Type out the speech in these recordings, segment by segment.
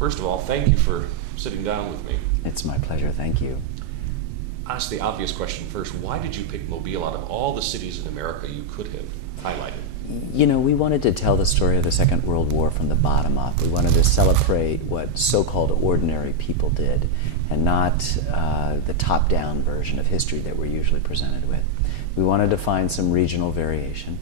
First of all, thank you for sitting down with me. It's my pleasure, thank you. Ask the obvious question first. Why did you pick Mobile out of all the cities in America you could have highlighted? You know, we wanted to tell the story of the Second World War from the bottom up. We wanted to celebrate what so-called ordinary people did, and not the top-down version of history that we're usually presented with. We wanted to find some regional variation,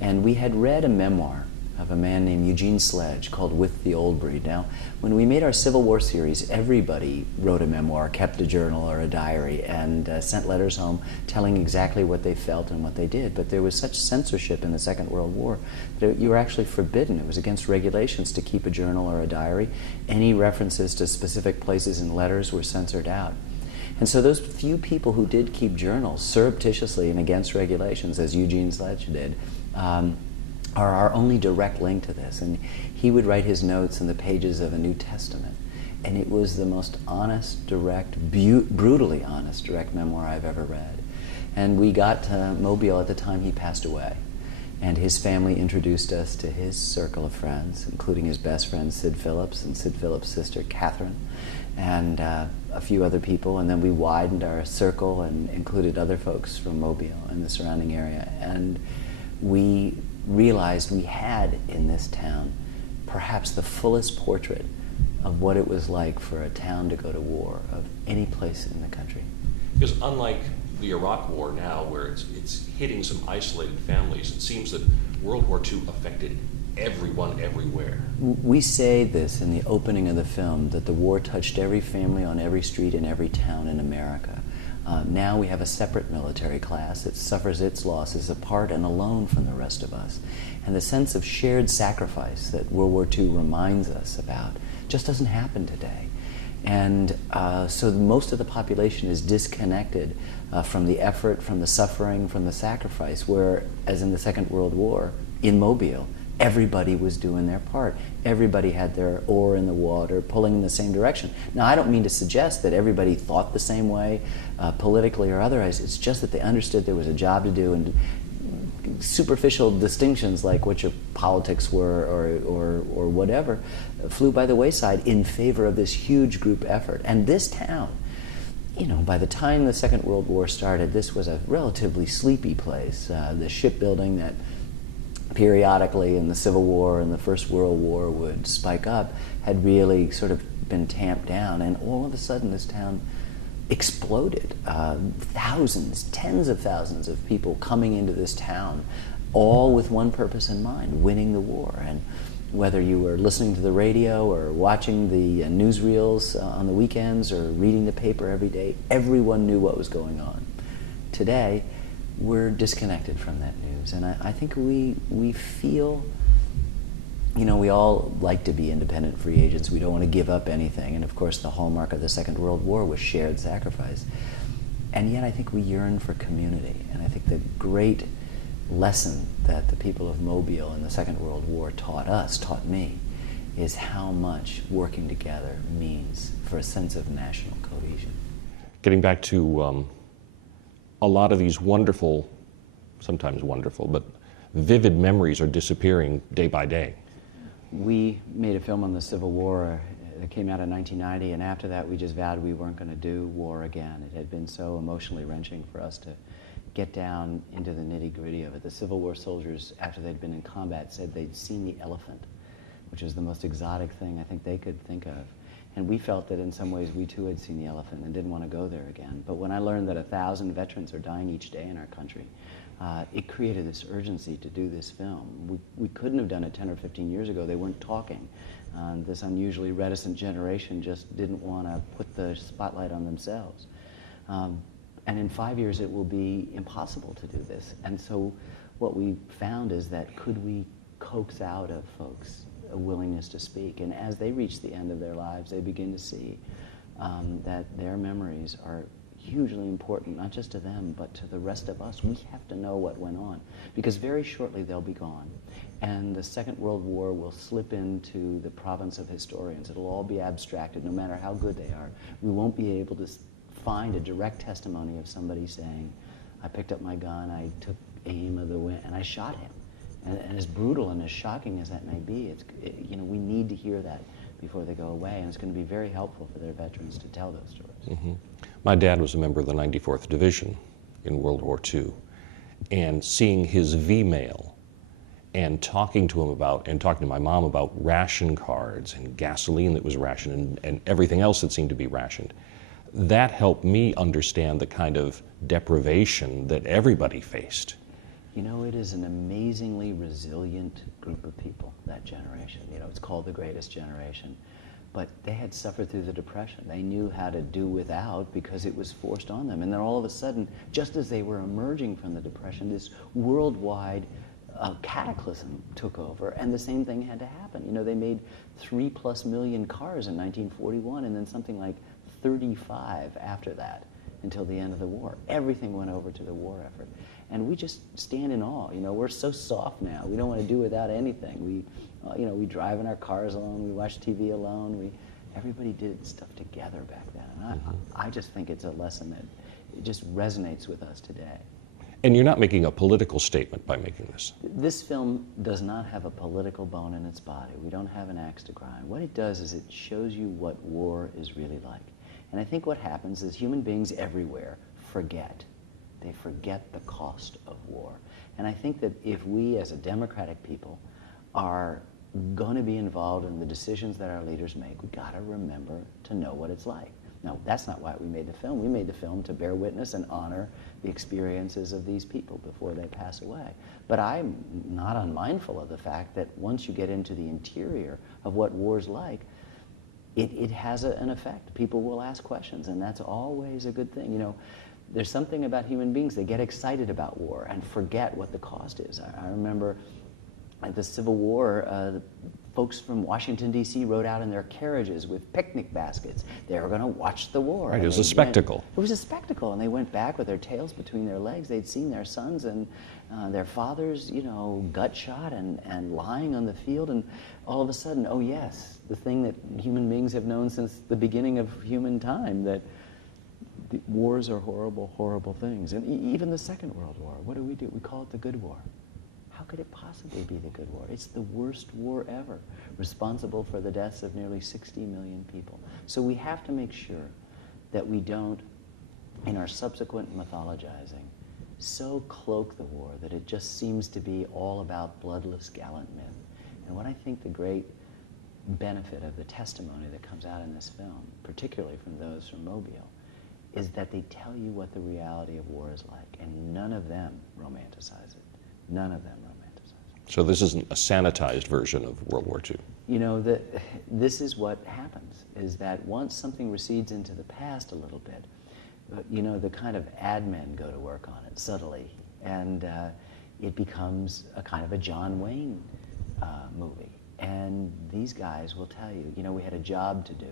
and we had read a memoir of a man named Eugene Sledge called With the Old Breed. Now, when we made our Civil War series, everybody wrote a memoir, kept a journal or a diary, and sent letters home telling exactly what they felt and what they did. But there was such censorship in the Second World War that you were actually forbidden. It was against regulations to keep a journal or a diary. Any references to specific places in letters were censored out. And so those few people who did keep journals surreptitiously and against regulations, as Eugene Sledge did, are our only direct link to this. And he would write his notes in the pages of a New Testament. And it was the most honest, direct, brutally honest, direct memoir I've ever read. And we got to Mobile at the time he passed away. And his family introduced us to his circle of friends, including his best friend Sid Phillips and Sid Phillips' sister Catherine, and a few other people. And then we widened our circle and included other folks from Mobile and the surrounding area. And we realized we had in this town perhaps the fullest portrait of what it was like for a town to go to war of any place in the country. Because unlike the Iraq War now, where it's hitting some isolated families, it seems that World War II affected everyone everywhere. We say this in the opening of the film, that the war touched every family on every street in every town in America. Now we have a separate military class that suffers its losses apart and alone from the rest of us. And the sense of shared sacrifice that World War II reminds us about just doesn't happen today. And so most of the population is disconnected from the effort, from the suffering, from the sacrifice, where, as in the Second World War, in Mobile, everybody was doing their part. Everybody had their oar in the water, pulling in the same direction. Now, I don't mean to suggest that everybody thought the same way, politically or otherwise. It's just that they understood there was a job to do, and superficial distinctions like what your politics were or whatever flew by the wayside in favor of this huge group effort. And this town, you know, by the time the Second World War started, this was a relatively sleepy place. The shipbuilding that periodically in the Civil War and the First World War would spike up had really sort of been tamped down, and all of a sudden this town exploded. Thousands, tens of thousands of people coming into this town, all with one purpose in mind: winning the war. And whether you were listening to the radio or watching the newsreels on the weekends or reading the paper every day, everyone knew what was going on. Today, we're disconnected from that news, and I think we feel, you know, we all like to be independent free agents. We don't want to give up anything, and of course the hallmark of the Second World War was shared sacrifice. And yet I think we yearn for community, and I think the great lesson that the people of Mobile in the Second World War taught me, is how much working together means for a sense of national cohesion. Getting back to a lot of these wonderful, sometimes wonderful, but vivid memories are disappearing day by day. We made a film on the Civil War that came out in 1990, and after that we just vowed we weren't going to do war again. It had been so emotionally wrenching for us to get down into the nitty-gritty of it. The Civil War soldiers, after they'd been in combat, said they'd seen the elephant, which is the most exotic thing I think they could think of. And we felt that in some ways we too had seen the elephant and didn't want to go there again. But when I learned that 1,000 veterans are dying each day in our country, it created this urgency to do this film. We couldn't have done it 10 or 15 years ago. They weren't talking. This unusually reticent generation just didn't want to put the spotlight on themselves. And in 5 years it will be impossible to do this. And so what we found is that could we coax out of folks a willingness to speak? And as they reach the end of their lives, they begin to see that their memories are hugely important, not just to them, but to the rest of us. We have to know what went on, because very shortly they'll be gone. And the Second World War will slip into the province of historians. It'll all be abstracted, no matter how good they are. We won't be able to find a direct testimony of somebody saying, I picked up my gun, I took aim of the wind, and I shot him. And as brutal and as shocking as that may be, we need to hear that before they go away, and it's going to be very helpful for their veterans to tell those stories. My dad was a member of the 94th Division in World War II, and seeing his V-mail and talking to him about, and talking to my mom about ration cards and gasoline that was rationed and everything else that seemed to be rationed, that helped me understand the kind of deprivation that everybody faced. You know, it is an amazingly resilient group of people, that generation. You know, it's called the greatest generation. But they had suffered through the Depression. They knew how to do without because it was forced on them. And then all of a sudden, just as they were emerging from the Depression, this worldwide cataclysm took over, and the same thing had to happen. You know, they made 3+ million cars in 1941, and then something like 35 after that until the end of the war. Everything went over to the war effort. And we just stand in awe. You know, we're so soft now. We don't want to do without anything. We, you know, we drive in our cars alone. We watch TV alone. Everybody did stuff together back then. And I just think it's a lesson that it just resonates with us today. And you're not making a political statement by making this. This film does not have a political bone in its body. We don't have an axe to grind. What it does is it shows you what war is really like. And I think what happens is human beings everywhere forget. They forget the cost of war. And I think that if we as a democratic people are going to be involved in the decisions that our leaders make, we got to remember to know what it's like. Now, that's not why we made the film. We made the film to bear witness and honor the experiences of these people before they pass away. But I'm not unmindful of the fact that once you get into the interior of what war's like, it has an effect. People will ask questions, and that's always a good thing. You know, there's something about human beings, they get excited about war and forget what the cost is. I remember at the Civil War, the folks from Washington, D.C. rode out in their carriages with picnic baskets. They were going to watch the war. Right, it was a spectacle. It was a spectacle, and they went back with their tails between their legs. They'd seen their sons and their fathers, you know, gut shot and lying on the field, and all of a sudden, oh yes, the thing that human beings have known since the beginning of human time, that wars are horrible, horrible things. And even the Second World War, what do? We call it the good war. How could it possibly be the good war? It's the worst war ever, responsible for the deaths of nearly 60 million people. So we have to make sure that we don't, in our subsequent mythologizing, so cloak the war that it just seems to be all about bloodless, gallant men. And what I think the great benefit of the testimony that comes out in this film, particularly from those from Mobile, is that they tell you what the reality of war is like, and none of them romanticize it. None of them romanticize it. So this isn't a sanitized version of World War II. You know, this is what happens, is that once something recedes into the past a little bit, you know, the kind of ad men go to work on it subtly, and it becomes a kind of a John Wayne movie. And these guys will tell you, you know, we had a job to do.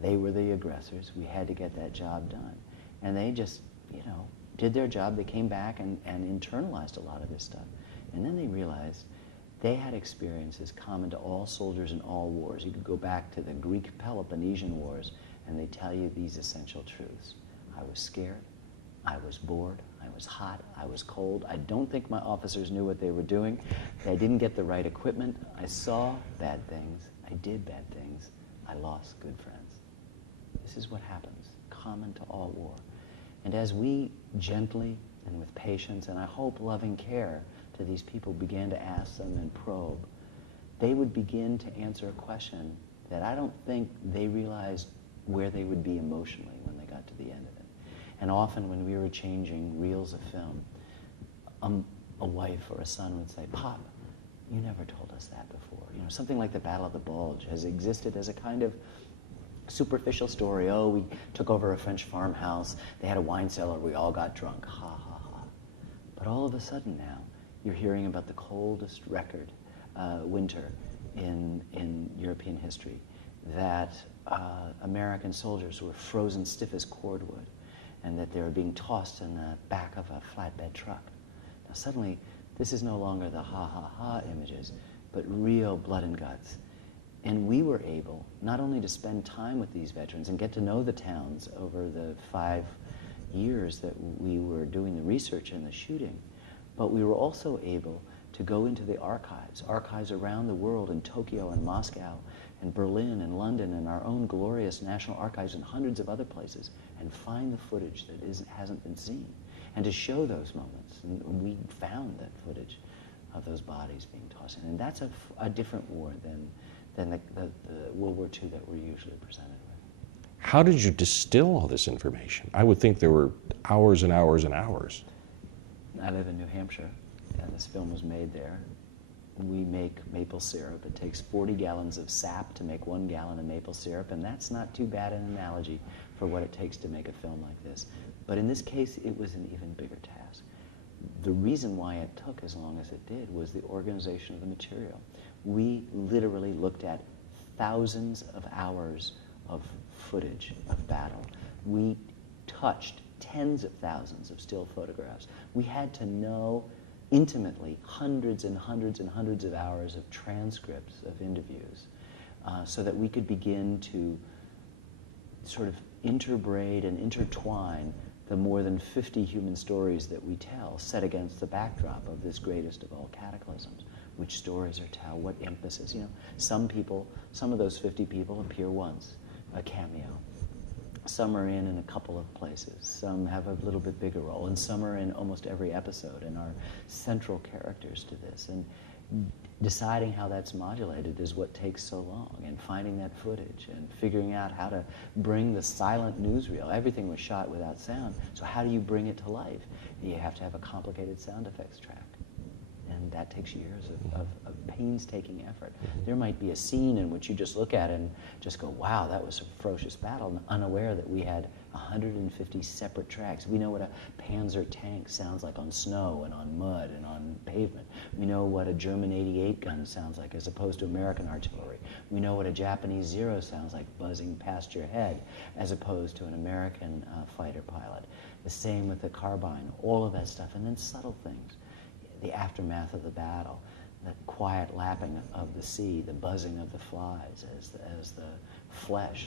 They were the aggressors. We had to get that job done. And they just, you know, did their job. They came back and internalized a lot of this stuff. And then they realized they had experiences common to all soldiers in all wars. You could go back to the Greek Peloponnesian Wars, and they tell you these essential truths. I was scared. I was bored. I was hot. I was cold. I don't think my officers knew what they were doing. They didn't get the right equipment. I saw bad things. I did bad things. I lost good friends. This is what happens, common to all war. And as we gently and with patience and I hope loving care to these people began to ask them and probe, they would begin to answer a question that I don't think they realized where they would be emotionally when they got to the end of it. And often when we were changing reels of film, a wife or a son would say, "Pop, you never told us that before." You know, something like the Battle of the Bulge has existed as a kind of superficial story. Oh, we took over a French farmhouse, they had a wine cellar, we all got drunk, ha ha ha. But all of a sudden now, you're hearing about the coldest record winter in European history, that American soldiers were frozen stiff as cordwood, and that they were being tossed in the back of a flatbed truck. Now suddenly, this is no longer the ha ha ha images, but real blood and guts. And we were able not only to spend time with these veterans and get to know the towns over the 5 years that we were doing the research and the shooting, but we were also able to to go into the archives around the world in Tokyo and Moscow and Berlin and London and our own glorious national archives and hundreds of other places and find the footage that hasn't been seen, and to show those moments. And we found that footage of those bodies being tossed in. And that's a different war than the World War II that we're usually presented with. How did you distill all this information? I would think there were hours and hours and hours. I live in New Hampshire, and this film was made there. We make maple syrup. It takes 40 gallons of sap to make 1 gallon of maple syrup, and that's not too bad an analogy for what it takes to make a film like this. But in this case, it was an even bigger task. The reason why it took as long as it did was the organization of the material. We literally looked at thousands of hours of footage of battle. We touched tens of thousands of still photographs. We had to know intimately hundreds and hundreds and hundreds of hours of transcripts of interviews so that we could begin to sort of interbraid and intertwine the more than 50 human stories that we tell, set against the backdrop of this greatest of all cataclysms. Which stories are told, what emphasis, some of those 50 people appear once, a cameo. Some are in a couple of places, some have a little bit bigger role, and some are in almost every episode and are central characters to this. And deciding how that's modulated is what takes so long, and finding that footage and figuring out how to bring the silent newsreel. Everything was shot without sound, so how do you bring it to life? You have to have a complicated sound effects track. And that takes years of painstaking effort. There might be a scene in which you just look at it and just go, wow, that was a ferocious battle, and unaware that we had 150 separate tracks. We know what a Panzer tank sounds like on snow and on mud and on pavement. We know what a German 88 gun sounds like as opposed to American artillery. We know what a Japanese Zero sounds like buzzing past your head as opposed to an American fighter pilot. The same with the carbine, all of that stuff, and then subtle things. The aftermath of the battle, the quiet lapping of the sea, the buzzing of the flies as the flesh,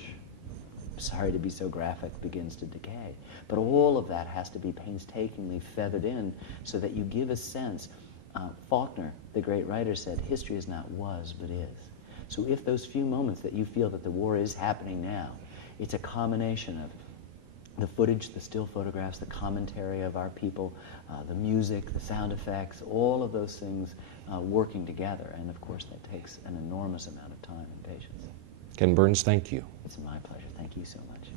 sorry to be so graphic, begins to decay. But all of that has to be painstakingly feathered in so that you give a sense. Faulkner, the great writer, said, history is not was, but is. So if those few moments that you feel that the war is happening now, it's a combination of the footage, the still photographs, the commentary of our people, the music, the sound effects, all of those things working together. And of course, that takes an enormous amount of time and patience. Ken Burns, thank you. It's my pleasure. Thank you so much.